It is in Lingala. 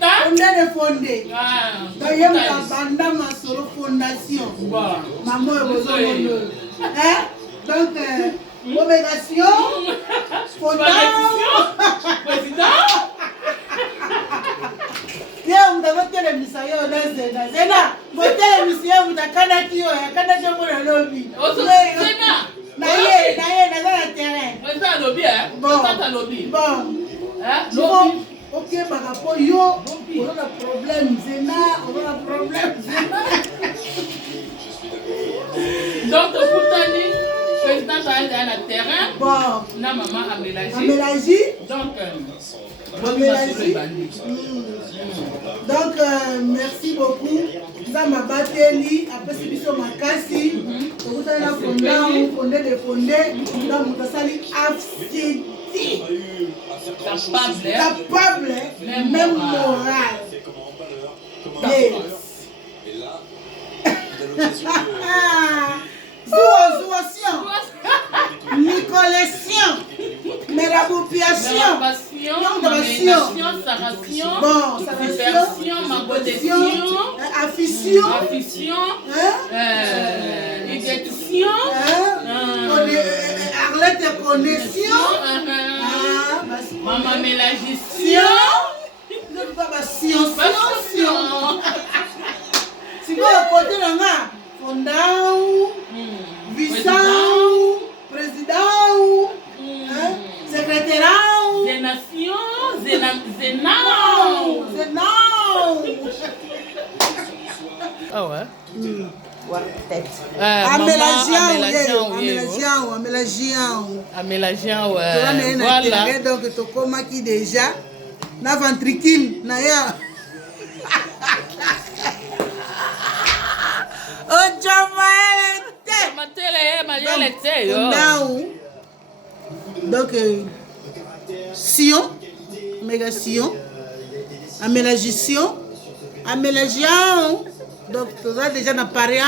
de fondé. D'ailleurs, la banda ma solo fondation. Maman est besoin de. Donc, obligation. Fondation. Président. Bien, vous avez tel émission, vous avez Zena. Vous avez tel émission, vous avez Kanaki, vous avez Kanaki pour le lobby. Zena. Naïe, dans le terrain. Vous avez un lobby, hein? Bon. Bon. Ok, par rapport yo, on a un problème, Zena, on a un problème, Zena. Donc, pour Tani, président a un terrain. Bon. La maman a mélangé. Donc, Donc, merci beaucoup. Ça m'a battu. Après, c'est sur ma casse. Vous avez fondé. Donc, vous avez capable, même moral. Yes. Zouation, Nicolation, Méraboupiation, Affition, Arlette connexion, Maman mélagition, si vous côté là, fondant, visant, président, secrétaire, Zénan. Ah ouais? Peut-être. Amélagiant, voilà. Donc, tu commences qui déjà, na ventricule, na ya. Oh, donc, Sion, méga Sion, amélagiant. Donc, tu as déjà n'appareil.